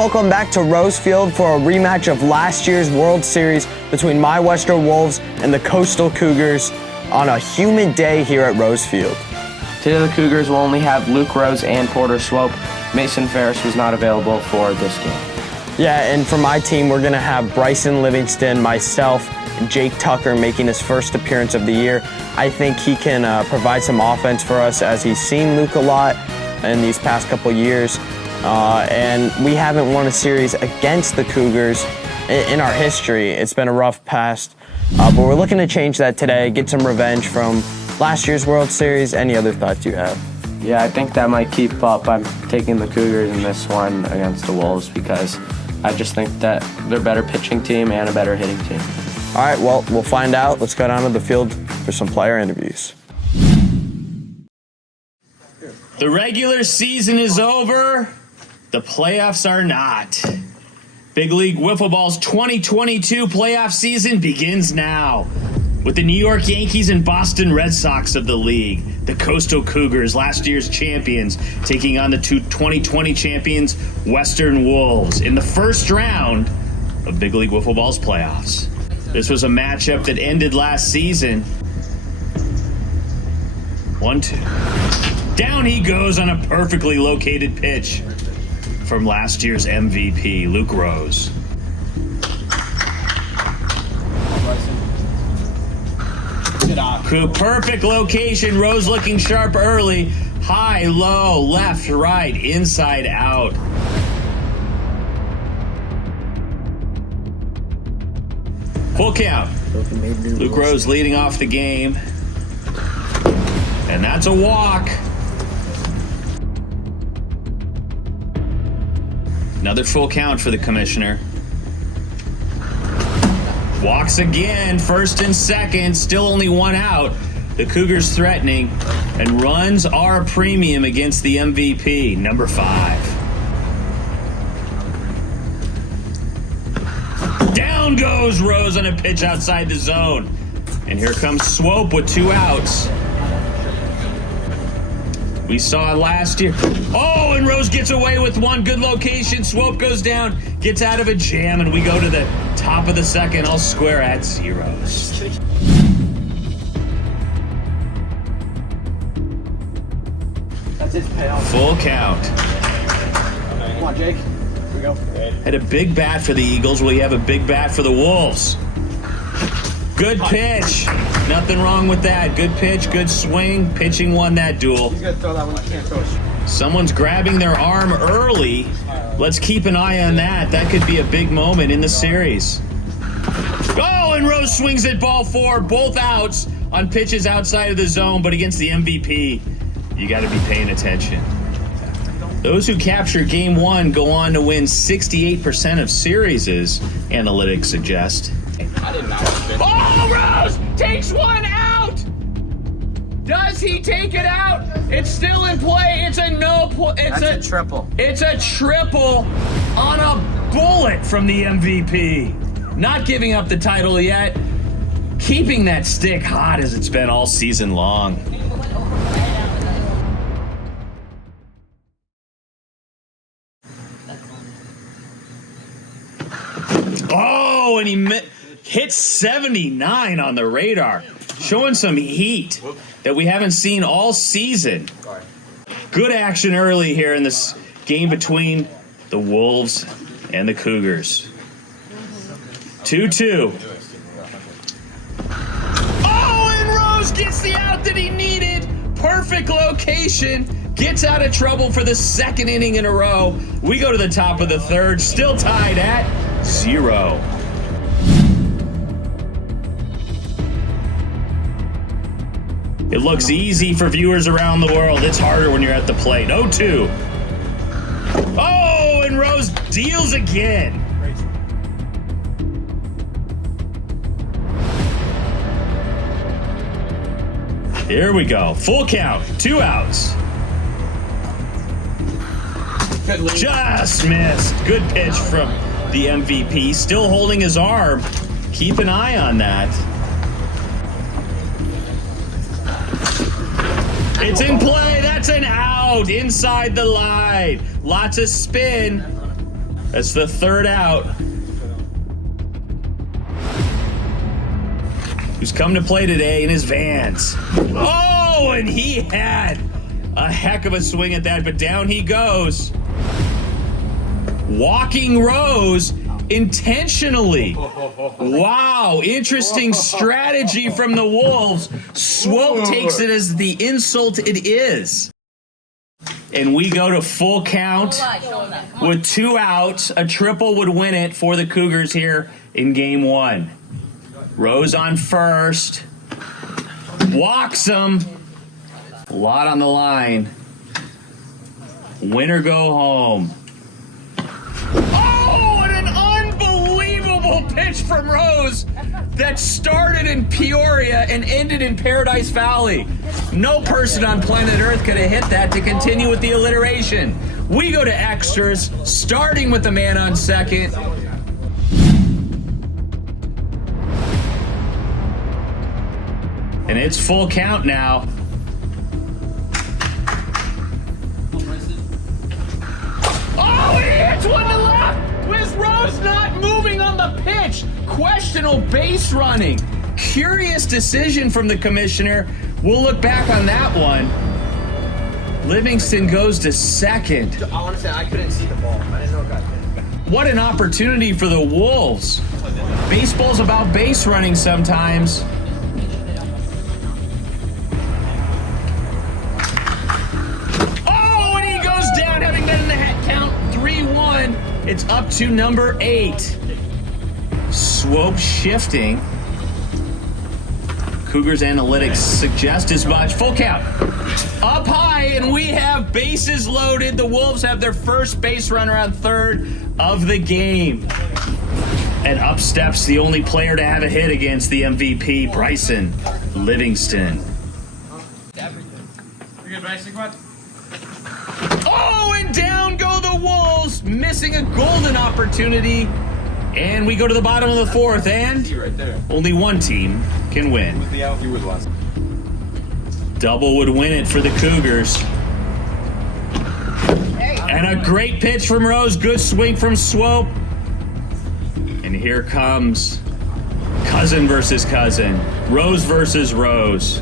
welcome back to Rose Field for a rematch of last year's World Series between my Western Wolves and the Coastal Cougars on a humid day here at Rose Field. Today the Cougars will only have Luke Rose and Porter Swope. Mason Ferris was not available for this game. Yeah, and for my team, we're gonna have Bryson Livingston, myself, and Jake Tucker making his first appearance of the year. I think he can provide some offense for us as he's seen Luke a lot in these past couple years. And we haven't won a series against the Cougars in our history. It's been a rough past, but we're looking to change that today, get some revenge from last year's World Series. Any other thoughts you have? Yeah, I think that might keep up. I'm taking the Cougars in this one against the Wolves because I just think that they're a better pitching team and a better hitting team. All right, well, we'll find out. Let's go down to the field for some player interviews. The regular season is over. The playoffs are not. Big League Wiffle Ball's 2022 playoff season begins now. With the New York Yankees and Boston Red Sox of the league, the Coastal Cougars, last year's champions, taking on the 2020 champions, Western Wolves, in the first round of Big League Wiffle Ball's playoffs. This was a matchup that ended last season. 1-2. Down he goes on a perfectly located pitch from last year's MVP, Luke Rose. Perfect location, Rose looking sharp early. High, low, left, right, inside, out. Full count. Luke Rose leading off the game. And that's a walk. Another full count for the commissioner. Walks again, first and second, still only one out. The Cougars threatening, and runs are a premium against the MVP, number 5. Down goes Rose on a pitch outside the zone. And here comes Swope with 2 outs. We saw it last year. Oh, and Rose gets away with one. Good location. Swope goes down, gets out of a jam, and we go to the top of the second. All square at 0. That's his payoff. Full count. Come on, Jake. Here we go. Had a big bat for the Eagles. We have a big bat for the Wolves. Good pitch. Nothing wrong with that. Good pitch, good swing. Pitching won that duel. He's gonna throw that one. I can't throw it. Someone's grabbing their arm early. Let's keep an eye on that. That could be a big moment in the series. Oh, and Rose swings at ball 4. Both outs on pitches outside of the zone, but against the MVP, you got to be paying attention. Those who capture game 1 go on to win 68% of series, analytics suggest. Oh, Rose takes one out. Does he take it out? It's still in play. It's a no play. That's a triple. It's a triple on a bullet from the MVP. Not giving up the title yet. Keeping that stick hot as it's been all season long. Oh, and he hit 79 on the radar, showing some heat that we haven't seen all season. Good action early here in this game between the Wolves and the Cougars. 2-2. Oh, and Rose gets the out that he needed. Perfect location. Gets out of trouble for the second inning in a row. We go to the top of the third, still tied at 0. It looks easy for viewers around the world. It's harder when you're at the plate. 0-2. Oh, and Rose deals again. Here we go. Full count. 2 outs. Just missed. Good pitch from the MVP. Still holding his arm. Keep an eye on that. It's in play. That's an out inside the line. Lots of spin. That's the third out. Who's come to play today in his Vans. Oh, and he had a heck of a swing at that, but down he goes. Walking Rose intentionally. Wow, interesting strategy from the Wolves. Swope takes it as the insult it is. And we go to full count with 2 outs. A triple would win it for the Cougars here in game 1. Rose on first. Walks him. A lot on the line. Win or go home. Oh, and an unbelievable pitch from Rose that started in Peoria and ended in Paradise Valley. No person on planet Earth could have hit that to continue with the alliteration. We go to extras, starting with the man on second. And it's full count now. Oh, he hits one to left! With Rose not moving on the pitch. Questionable base running. Curious decision from the commissioner. We'll look back on that one. Livingston goes to second. I want to say I couldn't see the ball. I didn't know it got hit. What an opportunity for the Wolves. Baseball's about base running sometimes. Oh, and he goes down, having been in the hat count 3-1. It's up to number 8. Swope shifting. Cougars analytics suggest as much. Full count. Up high, and we have bases loaded. The Wolves have their first base runner on third of the game. And up steps the only player to have a hit against the MVP, Bryson Livingston. You good, Bryson? Come on. Oh, and down go the Wolves, missing a golden opportunity. And we go to the bottom of the fourth, and only one team can win. Double would win it for the Cougars. And a great pitch from Rose, good swing from Swope. And here comes cousin versus cousin, Rose versus Rose.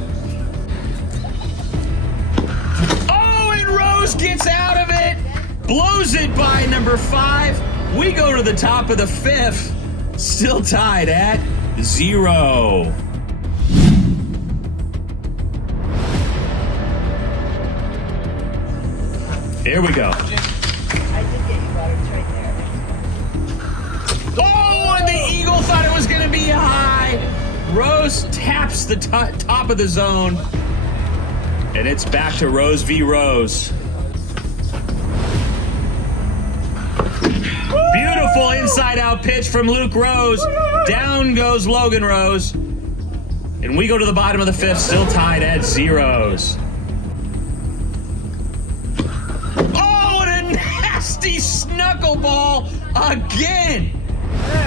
Oh, and Rose gets out of it, blows it by number 5. We go to the top of the 5th, still tied at 0. Here we go. I did get you butter. It's right there. Oh, and the Eagle thought it was going to be high. Rose taps the top of the zone. And it's back to Rose v. Rose. Beautiful inside-out pitch from Luke Rose. Down goes Logan Rose. And we go to the bottom of the 5th, still tied at 0s. Oh, and a nasty snuckle ball again.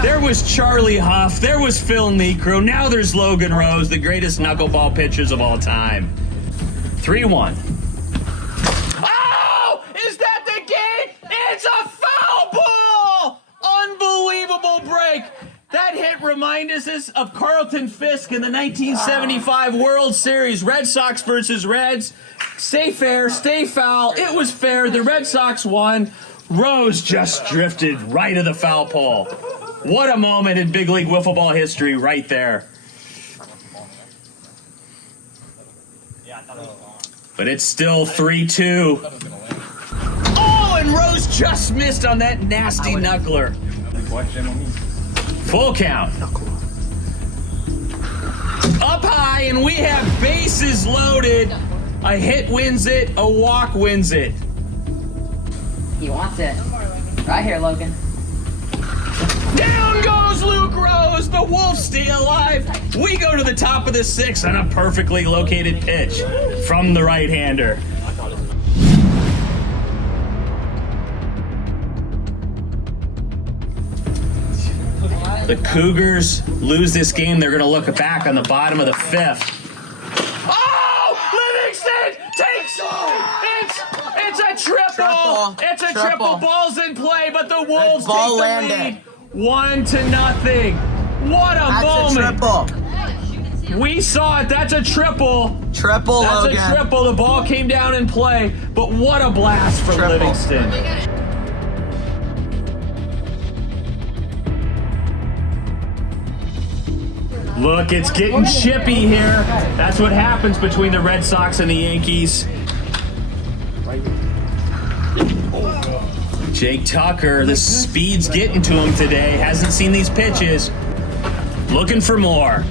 There was Charlie Huff. There was Phil Necro. Now there's Logan Rose, the greatest knuckleball pitchers of all time. 3-1. Oh, is that the game? It's a foul ball! Unbelievable break. That hit reminds us of Carlton Fisk in the 1975 World Series. Red Sox versus Reds. Stay fair, stay foul. It was fair. The Red Sox won. Rose just drifted right of the foul pole. What a moment in big league wiffle ball history right there. But it's still 3-2. Oh, and Rose just missed on that nasty knuckler. Full count. Up high, and we have bases loaded. A hit wins it, a walk wins it. He wants it. Right here, Logan. Down goes Luke Rose. The Wolves stay alive. We go to the top of the 6th on a perfectly located pitch from the right-hander. The Cougars lose this game. They're going to look back on the bottom of the 5th. Oh! Livingston takes It's a triple. It's a triple. Ball's in play, but the Wolves take the lead. 1-0. What a moment. Triple. We saw it. That's a triple. Triple, That's Logan. a triple. The ball came down in play, but what a blast from Livingston. Look, it's getting chippy here. That's what happens between the Red Sox and the Yankees. Jake Tucker, the speed's getting to him today. Hasn't seen these pitches. Looking for more.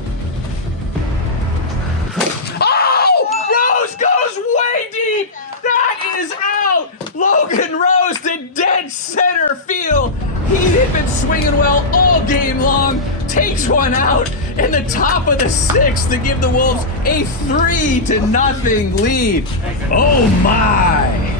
Oh! Rose goes way deep. That is out. Logan Rose to dead center field. He had been swinging well all game long. Takes one out in the top of the sixth to give the Wolves a 3-0 lead. Oh my!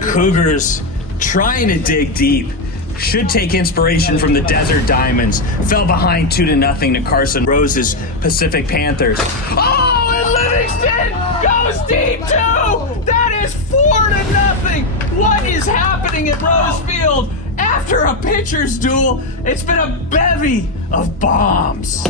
Cougars trying to dig deep. Should take inspiration from the Desert Diamonds. Fell behind 2-0 to Carson Rose's Pacific Panthers. Oh, and Livingston goes deep too! That is 4-0! What is happening at Rose Field? After a pitcher's duel, it's been a bevy of bombs.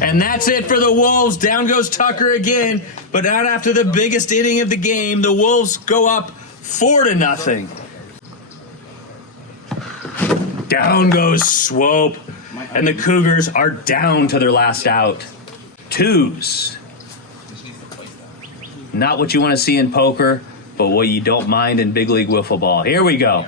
And that's it for the Wolves. Down goes Tucker again, but not after the biggest inning of the game. The Wolves go up 4-0. Down goes Swope, and the Cougars are down to their last out. Twos. Not what you want to see in poker, but what you don't mind in big league wiffle ball. Here we go.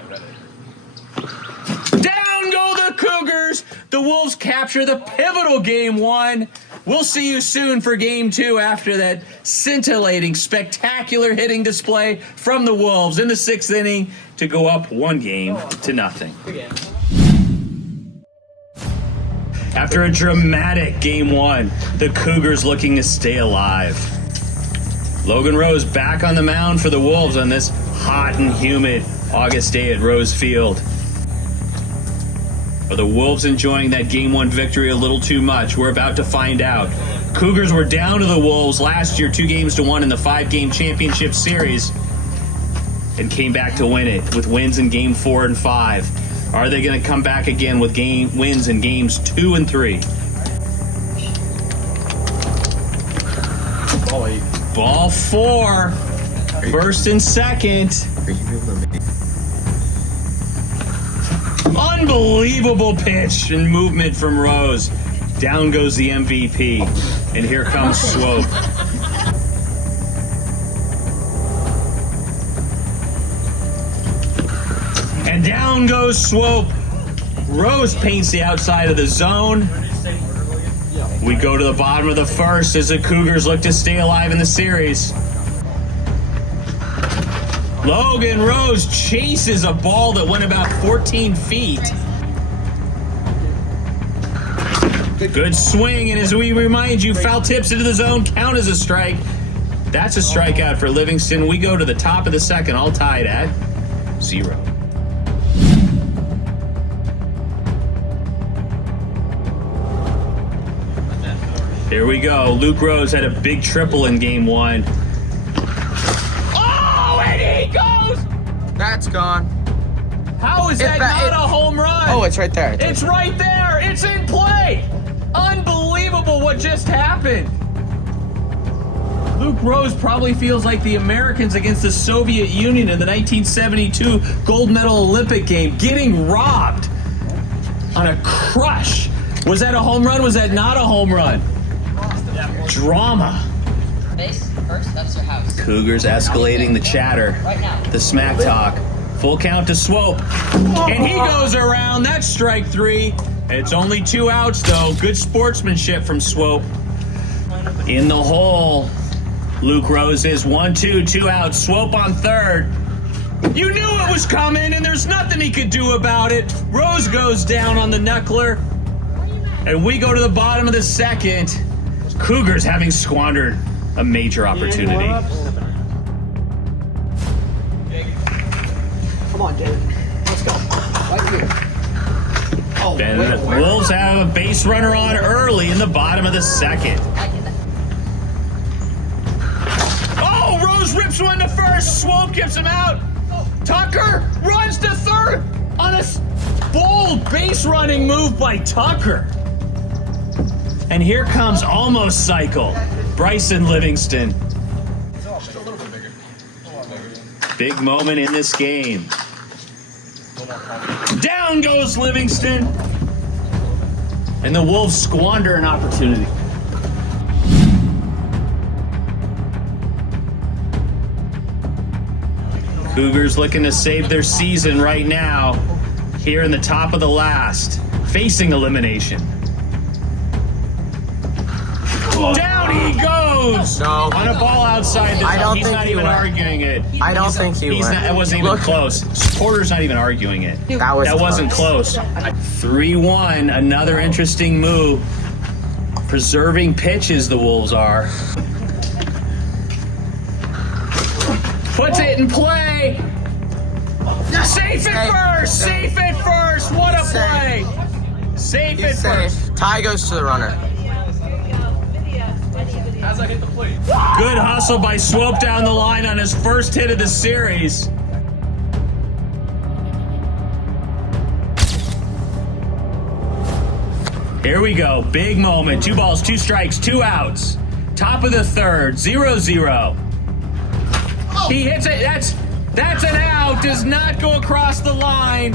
Cougars. The Wolves capture the pivotal game one. We'll see you soon for game two after that scintillating, spectacular hitting display from the Wolves in the sixth inning to go up 1-0. After a dramatic game one, the Cougars looking to stay alive. Logan Rose back on the mound for the Wolves on this hot and humid August day at Rose Field. Are the Wolves enjoying that Game 1 victory a little too much? We're about to find out. Cougars were down to the Wolves last year 2-1 in the 5-game championship series and came back to win it with wins in Game 4 and 5. Are they going to come back again with wins in Games 2 and 3? Ball 4. First and second. Unbelievable pitch and movement from Rose. Down goes the MVP. And here comes Swope. And down goes Swope. Rose paints the outside of the zone. We go to the bottom of the first as the Cougars look to stay alive in the series. Logan Rose chases a ball that went about 14 feet. Good swing, and as we remind you, foul tips into the zone count as a strike. That's a strikeout for Livingston. We go to the top of the second, all tied at 0. Here we go. Luke Rose had a big triple in game 1. Oh, and he goes! That's gone. How is that not a home run? Oh, it's right there. It's right there. It's in play. Unbelievable what just happened. Luke Rose probably feels like the Americans against the Soviet Union in the 1972 gold medal Olympic game, getting robbed on a crush. Was that a home run? Was that not a home run? Drama. Base first, that's your house. Cougars escalating the chatter, Right now. the smack talk. Full count to Swope. And he goes around. That's strike 3. It's only 2 outs, though. Good sportsmanship from Swope. In the hole. Luke Rose is 1-2, 2 outs. Swope on third. You knew it was coming, and there's nothing he could do about it. Rose goes down on the knuckler, and we go to the bottom of the second. Cougars having squandered a major opportunity. Come on, David. Let's go. Right here. Oh, And the Wolves have a base runner on early in the bottom of the second. Oh, Rose rips one to first. Swope gets him out. Tucker runs to third on a bold base running move by Tucker. And here comes almost cycle, Bryson Livingston. Big moment in this game. Down goes Livingston. And the Wolves squander an opportunity. Cougars looking to save their season right now, here in the top of the last, facing elimination. Down he goes! No. On a ball outside the I zone. don't He's think not he even went. arguing it. I don't think he He's went. not, it wasn't even Look. close. Porter's not even arguing it. That wasn't close. 3-1, another interesting move. Preserving pitches, the Wolves are. Puts it in play. Safe it first. Safe it first. What a play. Safe it He's first. safe. Tie goes to the runner. Good hustle by Swope down the line on his first hit of the series. Here we go. Big moment. 2 balls, 2 strikes, 2 outs. Top of the third. 0-0. He hits it. That's an out. Does not go across the line.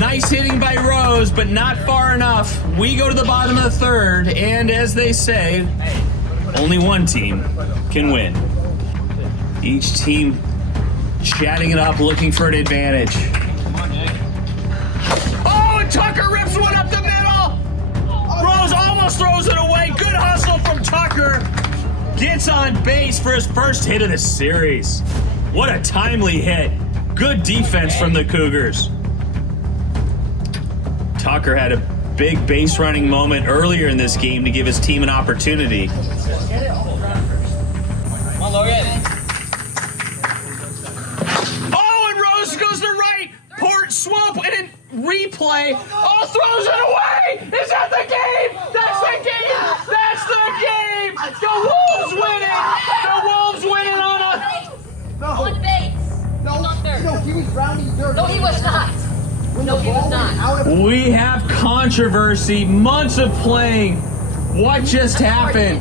Nice hitting by Rose, but not far enough. We go to the bottom of the third, and as they say, only one team can win. Each team chatting it up, looking for an advantage. Oh, and Tucker rips one up the middle. Rose almost throws it away. Good hustle from Tucker. Gets on base for his first hit of the series. What a timely hit. Good defense from the Cougars. Tucker had a big base running moment earlier in this game to give his team an opportunity. Come on, Logan. Oh, and Rose goes to right. Port Swope and in replay. Oh, throws it away. Is that the game? That's the game. That's the game. The Wolves winning. The Wolves winning on a... On base. No, he was rounding dirt. No, he was not. No, he was not. We have controversy, months of playing. What just happened?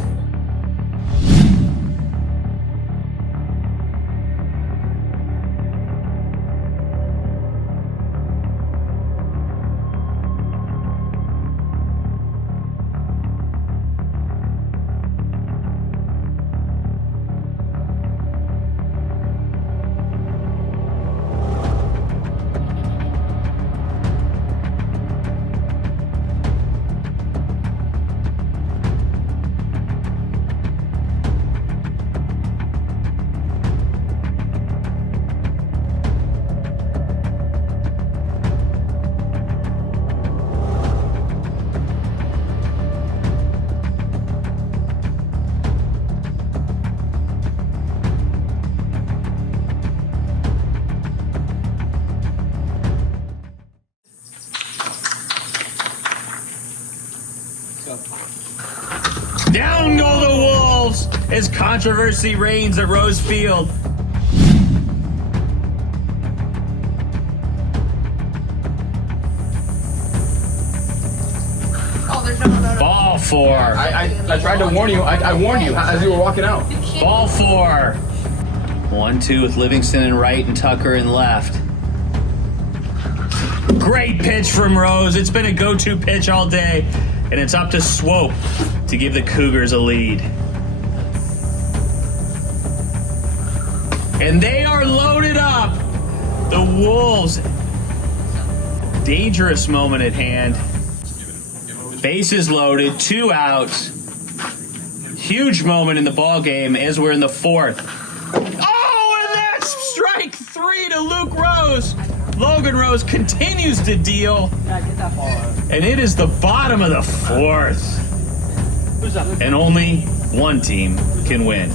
Down go the Wolves as controversy reigns at Rose Field. Oh, there's no. Ball 4. I tried to warn you. I warned you as you were walking out. Ball 4. 1-2 with Livingston in right and Tucker in left. Great pitch from Rose. It's been a go-to pitch all day, and it's up to Swope to give the Cougars a lead. And they are loaded up. The Wolves. Dangerous moment at hand. Bases loaded, 2 outs. Huge moment in the ball game as we're in the 4th. Oh, and that's strike 3. 3 to Luke Rose. Logan Rose continues to deal. And it is the bottom of the 4th. And only one team can win.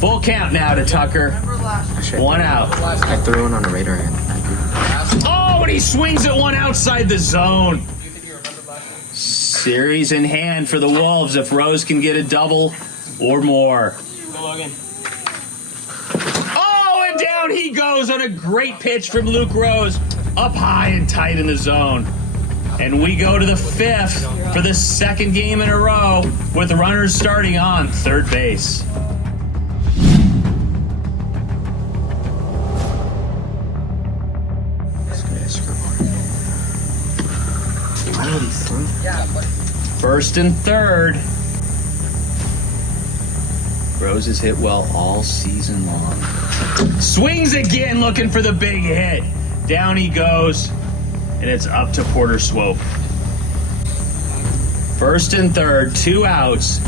Full count now to Tucker. 1 out. I threw one on the radar. Oh, and he swings at one outside the zone. Series in hand for the Wolves if Rose can get a double or more. Oh, and down he goes on a great pitch from Luke Rose. Up high and tight in the zone. And we go to the 5th for the 2nd game in a row with the runners starting on third base. First and third. Rose has hit well all season long. Swings again, looking for the big hit. Down he goes, and it's up to Porter Swope. First and third, 2 outs.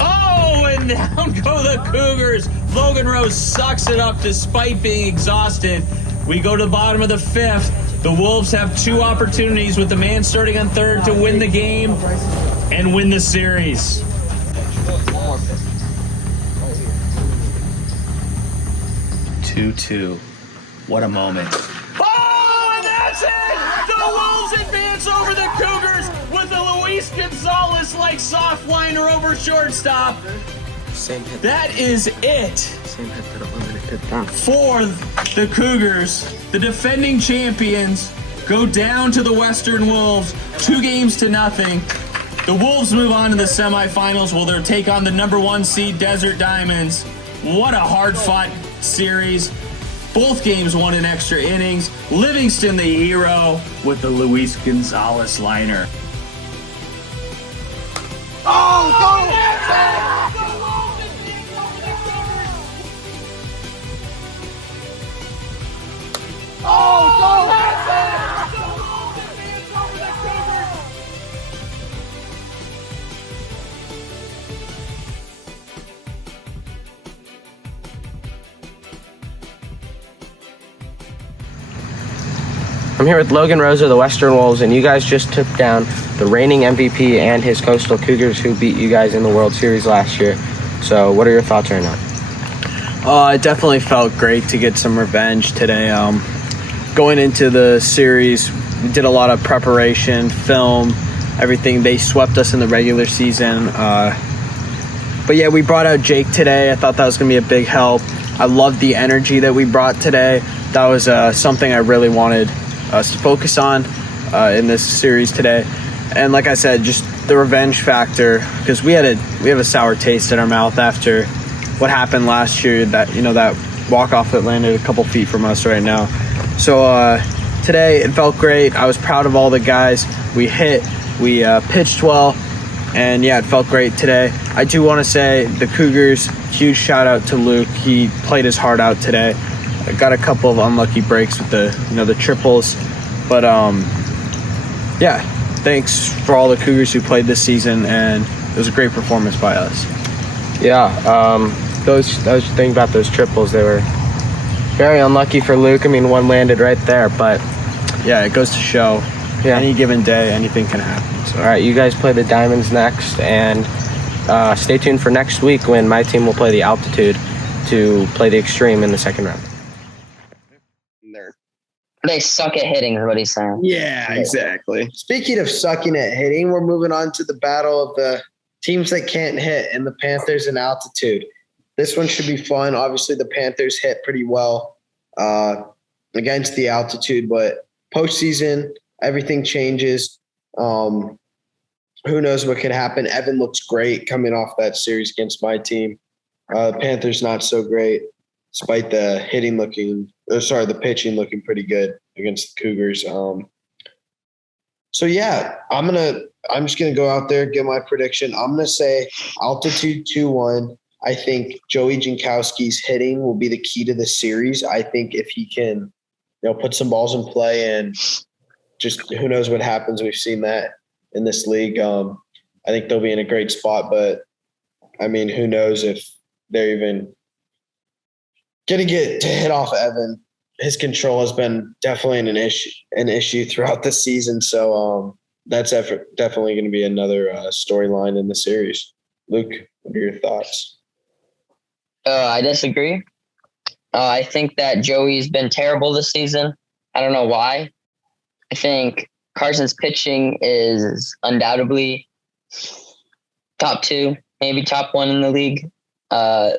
Oh, and down go the Cougars. Logan Rose sucks it up despite being exhausted. We go to the bottom of the 5th. The Wolves have 2 opportunities with the man starting on third to win the game and win the series. Two. What a moment. Oh, and that's it! The Wolves advance over the Cougars with a Luis Gonzalez-like soft liner over shortstop. Same hit. That is it. Same hit that eliminated them. For the Cougars, the defending champions go down to the Western Wolves, 2-0. The Wolves move on to the semifinals where they'll take on the number 1 seed Desert Diamonds. What a hard-fought series. Both games won in extra innings. Livingston the hero with the Luis Gonzalez liner. I'm here with Logan Rose of the Western Wolves, and you guys just took down the reigning MVP and his Coastal Cougars, who beat you guys in the World Series last year. So what are your thoughts right now? It definitely felt great to get some revenge today. Going into the series, we did a lot of preparation, film, everything. They swept us in the regular season. But yeah, we brought out Jake today. I thought that was going to be a big help. I loved the energy that we brought today. That was something I really wanted us to focus on in this series today. And like I said, just the revenge factor, because we have a sour taste in our mouth after what happened last year, that walk-off that landed a couple feet from us right now. So today it felt great. I was proud of all the guys. We hit, we pitched well, and yeah, it felt great today. I do want to say the Cougars, huge shout out to Luke. He played his heart out today. I got a couple of unlucky breaks with the triples, but yeah, thanks for all the Cougars who played this season, and it was a great performance by us. Yeah, those thing about those triples, they were very unlucky for Luke. I mean, one landed right there, but yeah, it goes to show any given day, anything can happen. So. All right, you guys play the Diamonds next, and stay tuned for next week when my team will play the Altitude to play the Extreme in the second round. They suck at hitting, is what he's saying. Yeah, exactly. Speaking of sucking at hitting, we're moving on to the battle of the teams that can't hit and the Panthers and Altitude. This one should be fun. Obviously, the Panthers hit pretty well against the Altitude, but postseason, everything changes. Who knows what could happen? Evan looks great coming off that series against my team. Panthers not so great, despite the pitching looking pretty good against the Cougars. So yeah, I'm just gonna go out there, get my prediction. I'm gonna say Altitude 2-1. I think Joey Jankowski's hitting will be the key to the series. I think if he can, put some balls in play, and just who knows what happens. We've seen that in this league. I think they'll be in a great spot, but I mean, who knows if they're even Gonna get to hit off Evan. His control has been definitely an issue throughout the season. So that's definitely going to be another storyline in the series. Luke, what are your thoughts? I disagree. I think that Joey's been terrible this season. I don't know why. I think Carson's pitching is undoubtedly top 2, maybe top 1 in the league. I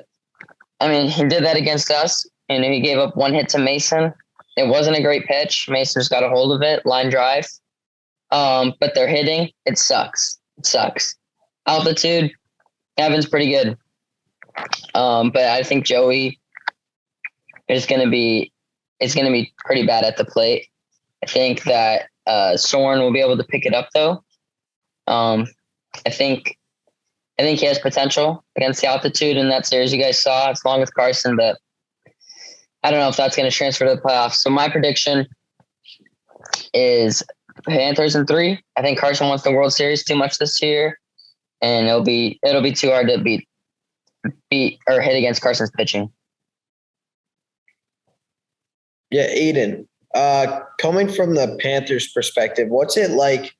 mean, he did that against us, and he gave up 1 hit to Mason. It wasn't a great pitch. Mason just got a hold of it, line drive. But they're hitting. It sucks. It sucks. Altitude, Evan's pretty good. But I think Joey is going to be pretty bad at the plate. I think that Soren will be able to pick it up, though. I think he has potential against the altitude in that series you guys saw. It's along with Carson, but I don't know if that's going to transfer to the playoffs. So my prediction is Panthers in 3. I think Carson wants the World Series too much this year, and it'll be too hard to beat or hit against Carson's pitching. Yeah, Aiden. Coming from the Panthers' perspective, what's it like?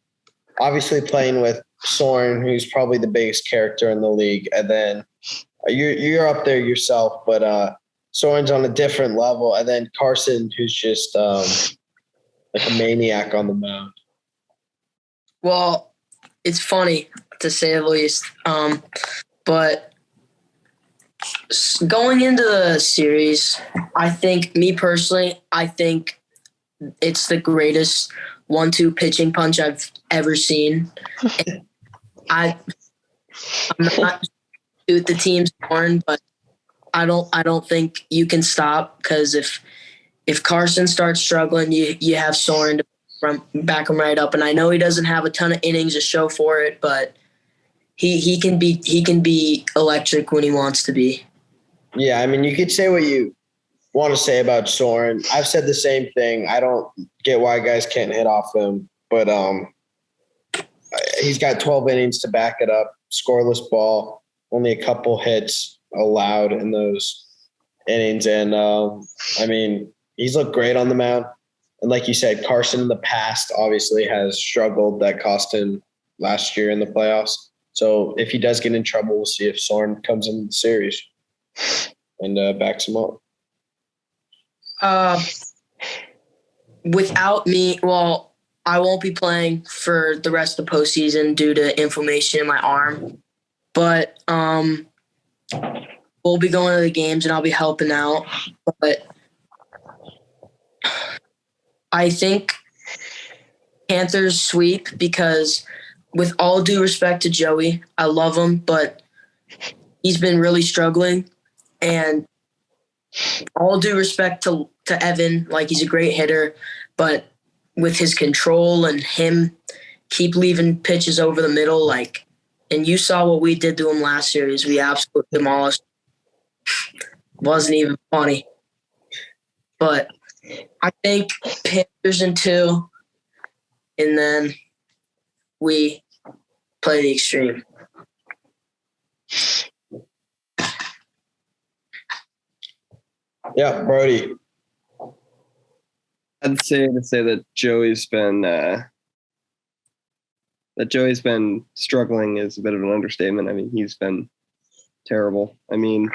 Obviously, playing with Soren, who's probably the biggest character in the league, and then you're up there yourself, but Soren's on a different level, and then Carson, who's just like a maniac on the mound. Well, it's funny to say the least, but going into the series, I think it's the greatest 1-2 pitching punch I've ever seen. I'm not toot the team's horn, but I don't think you can stop, because if Carson starts struggling, you have Soren to back him right up. And I know he doesn't have a ton of innings to show for it, but he can be electric when he wants to be. Yeah, I mean, you could say what you want to say about Soren. I've said the same thing. I don't get why guys can't hit off him, but he's got 12 innings to back it up. Scoreless ball, only a couple hits allowed in those innings, and I mean, he's looked great on the mound. And like you said, Carson in the past obviously has struggled. That cost him last year in the playoffs. So if he does get in trouble, we'll see if Soren comes in the series and backs him up. Without me, well, I won't be playing for the rest of the postseason due to inflammation in my arm. But we'll be going to the games and I'll be helping out. But I think Panthers sweep, because with all due respect to Joey, I love him, but he's been really struggling. And all due respect to Evan, like, he's a great hitter, but with his control and him keep leaving pitches over the middle, like, and you saw what we did to him last series. We absolutely demolished. Wasn't even funny. But I think Panthers in 2, and then we play the extreme. Yeah, Brody. I'd say that Joey's been struggling is a bit of an understatement. I mean, he's been terrible. I mean,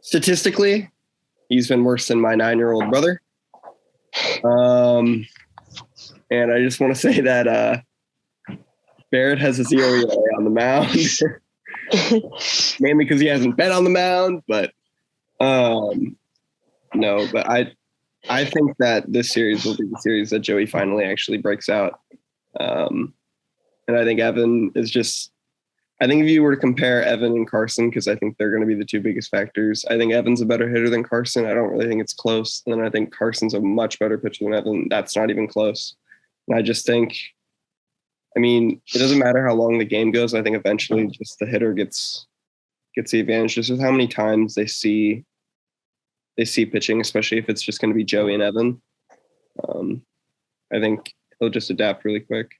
statistically, he's been worse than my 9-year-old brother. And I just want to say that Barrett has a 0 ERA on the mound, mainly because he hasn't been on the mound. But no, but I think that this series will be the series that Joey finally actually breaks out. And I think Evan is just, I think if you were to compare Evan and Carson, because I think they're going to be the 2 biggest factors, I think Evan's a better hitter than Carson. I don't really think it's close. And then I think Carson's a much better pitcher than Evan. That's not even close. And I just think, I mean, it doesn't matter how long the game goes. I think eventually just the hitter gets the advantage just with how many times they see pitching, especially if it's just going to be Joey and Evan. I think he'll just adapt really quick.